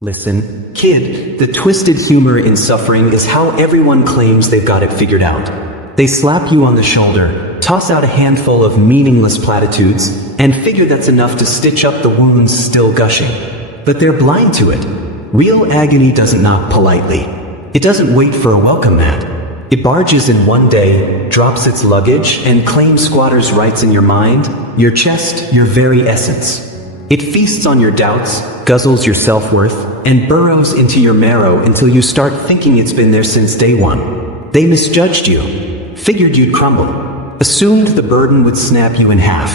Listen, kid, the twisted humor in suffering is how everyone claims they've got it figured out. They slap you on the shoulder, toss out a handful of meaningless platitudes, and figure that's enough to stitch up the wounds still gushing. But they're blind to it. Real agony doesn't knock politely. It doesn't wait for a welcome mat. It barges in one day, drops its luggage, and claims squatters' rights in your mind, your chest, your very essence. It feasts on your doubts, guzzles your self-worth, and burrows into your marrow until you start thinking it's been there since day one. They misjudged you, figured you'd crumble, assumed the burden would snap you in half.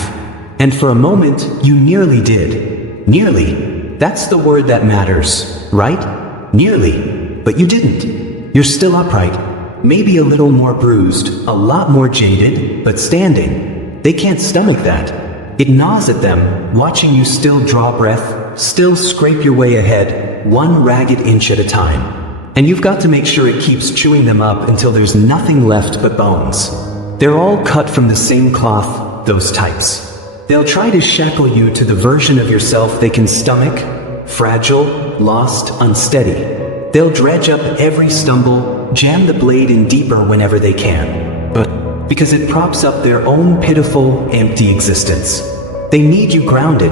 And for a moment, you nearly did. Nearly. That's the word that matters, right? Nearly. But you didn't. You're still upright, maybe a little more bruised, a lot more jaded, but standing. They can't stomach that. It gnaws at them, watching you still draw breath, still scrape your way ahead, one ragged inch at a time. And you've got to make sure it keeps chewing them up until there's nothing left but bones. They're all cut from the same cloth, those types. They'll try to shackle you to the version of yourself they can stomach, fragile, lost, unsteady. They'll dredge up every stumble, jam the blade in deeper whenever they can. But because it props up their own pitiful, empty existence. They need you grounded,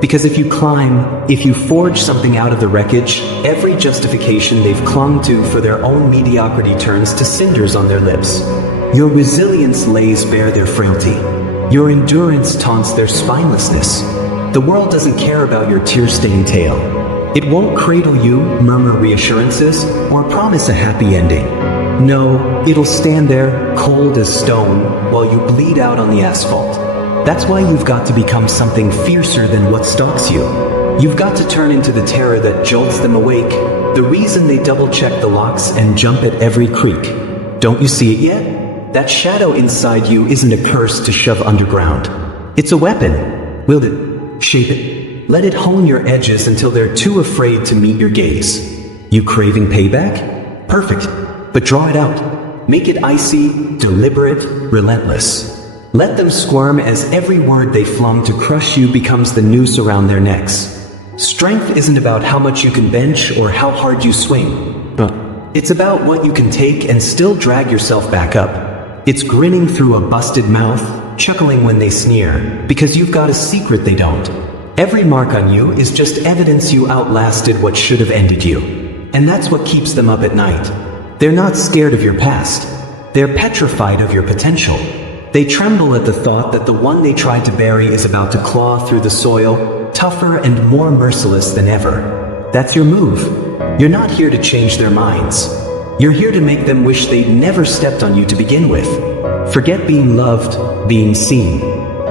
because if you climb, if you forge something out of the wreckage, every justification they've clung to for their own mediocrity turns to cinders on their lips. Your resilience lays bare their frailty. Your endurance taunts their spinelessness. The world doesn't care about your tear-stained tale. It won't cradle you, murmur reassurances, or promise a happy ending. No, it'll stand there, cold as stone, while you bleed out on the asphalt. That's why you've got to become something fiercer than what stalks you. You've got to turn into the terror that jolts them awake, the reason they double-check the locks and jump at every creak. Don't you see it yet? That shadow inside you isn't a curse to shove underground. It's a weapon. Wield it, shape it, let it hone your edges until they're too afraid to meet your gaze. You craving payback? Perfect. But draw it out. Make it icy, deliberate, relentless. Let them squirm as every word they flung to crush you becomes the noose around their necks. Strength isn't about how much you can bench or how hard you swing. It's about what you can take and still drag yourself back up. It's grinning through a busted mouth, chuckling when they sneer, because you've got a secret they don't. Every mark on you is just evidence you outlasted what should have ended you. And that's what keeps them up at night. They're not scared of your past. They're petrified of your potential. They tremble at the thought that the one they tried to bury is about to claw through the soil, tougher and more merciless than ever. That's your move. You're not here to change their minds. You're here to make them wish they'd never stepped on you to begin with. Forget being loved, being seen.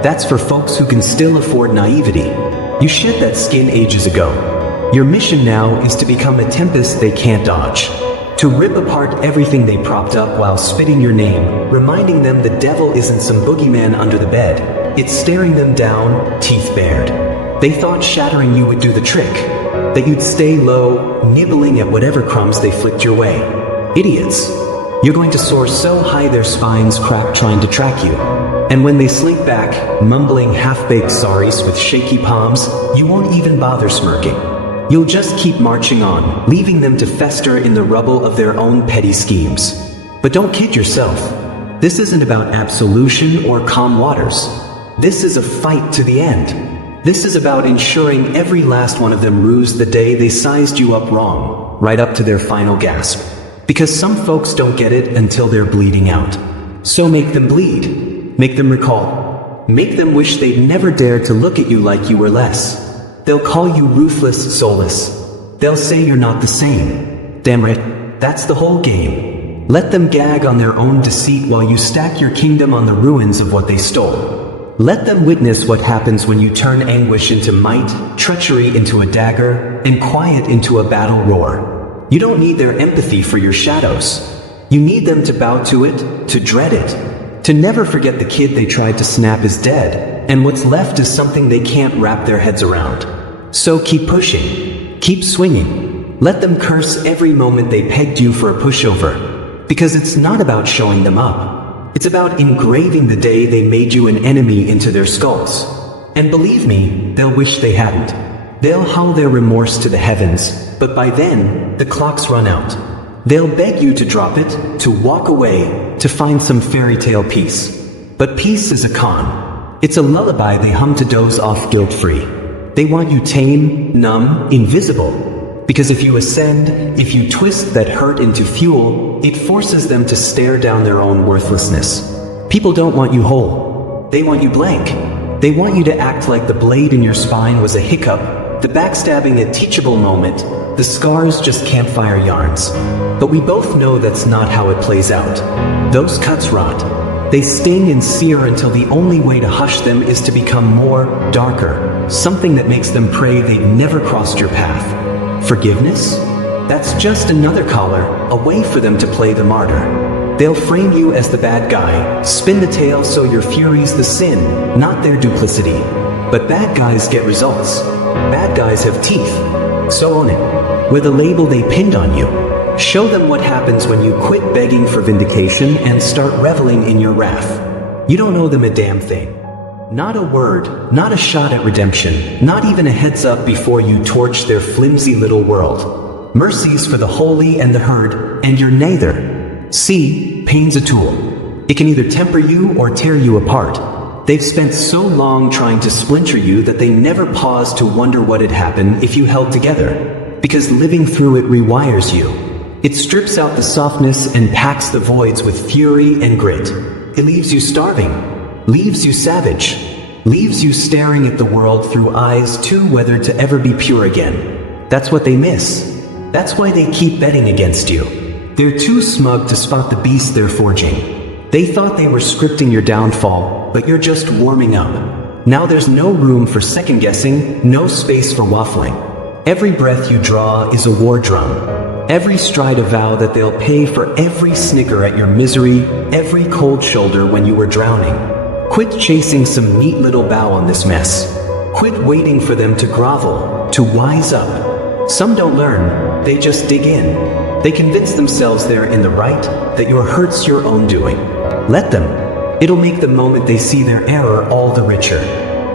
That's for folks who can still afford naivety. You shed that skin ages ago. Your mission now is to become a tempest they can't dodge. To rip apart everything they propped up while spitting your name, reminding them the devil isn't some boogeyman under the bed. It's staring them down, teeth bared. They thought shattering you would do the trick, that you'd stay low, nibbling at whatever crumbs they flicked your way. Idiots. You're going to soar so high their spines crack trying to track you. And when they slink back, mumbling half-baked sorries with shaky palms, you won't even bother smirking. You'll just keep marching on, leaving them to fester in the rubble of their own petty schemes. But don't kid yourself. This isn't about absolution or calm waters. This is a fight to the end. This is about ensuring every last one of them rues the day they sized you up wrong, right up to their final gasp. Because some folks don't get it until they're bleeding out. So make them bleed. Make them recall. Make them wish they'd never dared to look at you like you were less. They'll call you ruthless, soulless. They'll say you're not the same. Damn right, that's the whole game. Let them gag on their own deceit while you stack your kingdom on the ruins of what they stole. Let them witness what happens when you turn anguish into might, treachery into a dagger, and quiet into a battle roar. You don't need their empathy for your shadows. You need them to bow to it, to dread it, to never forget the kid they tried to snap is dead, and what's left is something they can't wrap their heads around. So keep pushing, keep swinging. Let them curse every moment they pegged you for a pushover, because it's not about showing them up. It's about engraving the day they made you an enemy into their skulls. And believe me, they'll wish they hadn't. They'll howl their remorse to the heavens, but by then, the clocks run out. They'll beg you to drop it, to walk away, to find some fairy tale peace. But peace is a con. It's a lullaby they hum to doze off guilt-free. They want you tame, numb, invisible. Because if you ascend, if you twist that hurt into fuel, it forces them to stare down their own worthlessness. People don't want you whole. They want you blank. They want you to act like the blade in your spine was a hiccup, the backstabbing a teachable moment, the scars just campfire yarns. But we both know that's not how it plays out. Those cuts rot. They sting and sear until the only way to hush them is to become more, darker, something that makes them pray they'd never crossed your path. Forgiveness? That's just another collar, a way for them to play the martyr. They'll frame you as the bad guy, spin the tale so your fury's the sin, not their duplicity. But bad guys get results. Bad guys have teeth. So own it. With a label they pinned on you. Show them what happens when you quit begging for vindication and start reveling in your wrath. You don't owe them a damn thing. Not a word, not a shot at redemption, not even a heads up before you torch their flimsy little world. Mercy's for the holy and the herd, and you're neither. See, pain's a tool. It can either temper you or tear you apart. They've spent so long trying to splinter you that they never pause to wonder what'd happen if you held together. Because living through it rewires you. It strips out the softness and packs the voids with fury and grit. It leaves you starving, leaves you savage, leaves you staring at the world through eyes too weathered to ever be pure again. That's what they miss. That's why they keep betting against you. They're too smug to spot the beast they're forging. They thought they were scripting your downfall, but you're just warming up. Now there's no room for second guessing, no space for waffling. Every breath you draw is a war drum. Every stride a vow that they'll pay for every snicker at your misery, every cold shoulder when you were drowning. Quit chasing some neat little bow on this mess. Quit waiting for them to grovel, to wise up. Some don't learn, they just dig in. They convince themselves they're in the right, that your hurt's your own doing. Let them. It'll make the moment they see their error all the richer.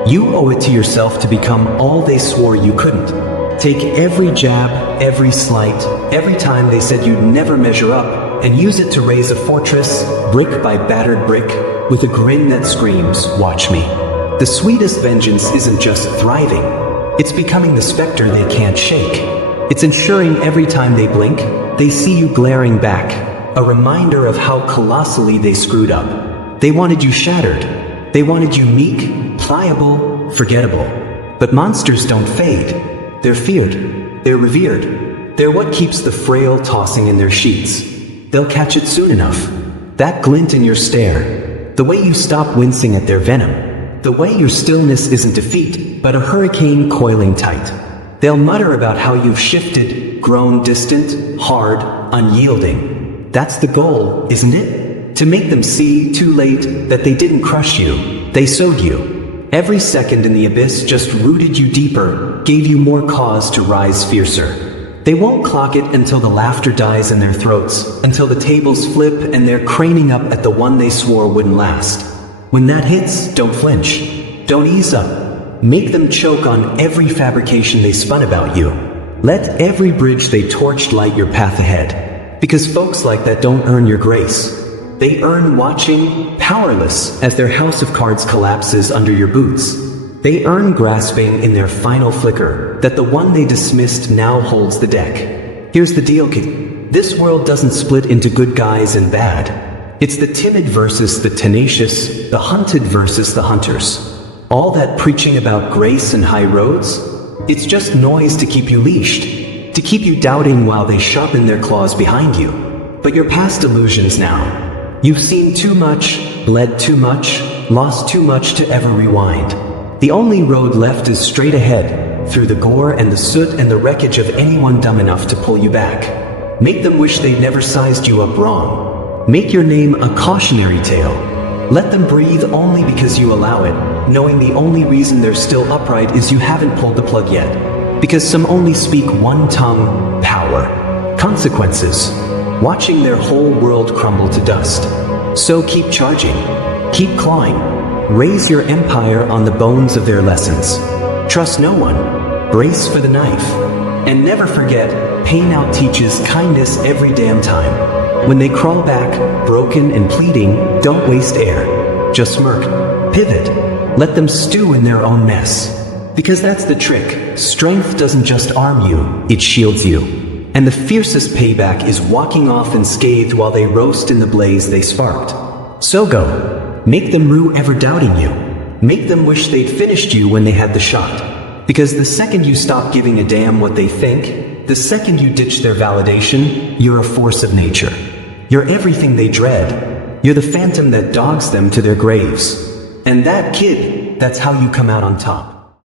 You owe it to yourself to become all they swore you couldn't. Take every jab, every slight, every time they said you'd never measure up, and use it to raise a fortress, brick by battered brick, with a grin that screams, watch me. The sweetest vengeance isn't just thriving. It's becoming the specter they can't shake. It's ensuring every time they blink, they see you glaring back, a reminder of how colossally they screwed up. They wanted you shattered. They wanted you meek, pliable, forgettable. But monsters don't fade. They're feared. They're revered. They're what keeps the frail tossing in their sheets. They'll catch it soon enough. That glint in your stare. The way you stop wincing at their venom. The way your stillness isn't defeat, but a hurricane coiling tight. They'll mutter about how you've shifted, grown distant, hard, unyielding. That's the goal, isn't it? To make them see, too late, that they didn't crush you. They sowed you. Every second in the abyss just rooted you deeper, gave you more cause to rise fiercer. They won't clock it until the laughter dies in their throats, until the tables flip and they're craning up at the one they swore wouldn't last. When that hits, don't flinch. Don't ease up. Make them choke on every fabrication they spun about you. Let every bridge they torched light your path ahead. Because folks like that don't earn your grace. They earn watching, powerless, as their house of cards collapses under your boots. They earn grasping in their final flicker, that the one they dismissed now holds the deck. Here's the deal, kid. This world doesn't split into good guys and bad. It's the timid versus the tenacious, the hunted versus the hunters. All that preaching about grace and high roads? It's just noise to keep you leashed, to keep you doubting while they sharpen their claws behind you. But you're past illusions now. You've seen too much, bled too much, lost too much to ever rewind. The only road left is straight ahead, through the gore and the soot and the wreckage of anyone dumb enough to pull you back. Make them wish they'd never sized you up wrong. Make your name a cautionary tale. Let them breathe only because you allow it, knowing the only reason they're still upright is you haven't pulled the plug yet. Because some only speak one tongue, power. Consequences. Watching their whole world crumble to dust. So keep charging. Keep clawing. Raise your empire on the bones of their lessons. Trust no one. Brace for the knife. And never forget, pain out teaches kindness every damn time. When they crawl back, broken and pleading, don't waste air. Just smirk. Pivot. Let them stew in their own mess. Because that's the trick. Strength doesn't just arm you, it shields you. And the fiercest payback is walking off unscathed while they roast in the blaze they sparked. So go. Make them rue ever doubting you. Make them wish they'd finished you when they had the shot. Because the second you stop giving a damn what they think, the second you ditch their validation, you're a force of nature. You're everything they dread. You're the phantom that dogs them to their graves. And that, kid, that's how you come out on top.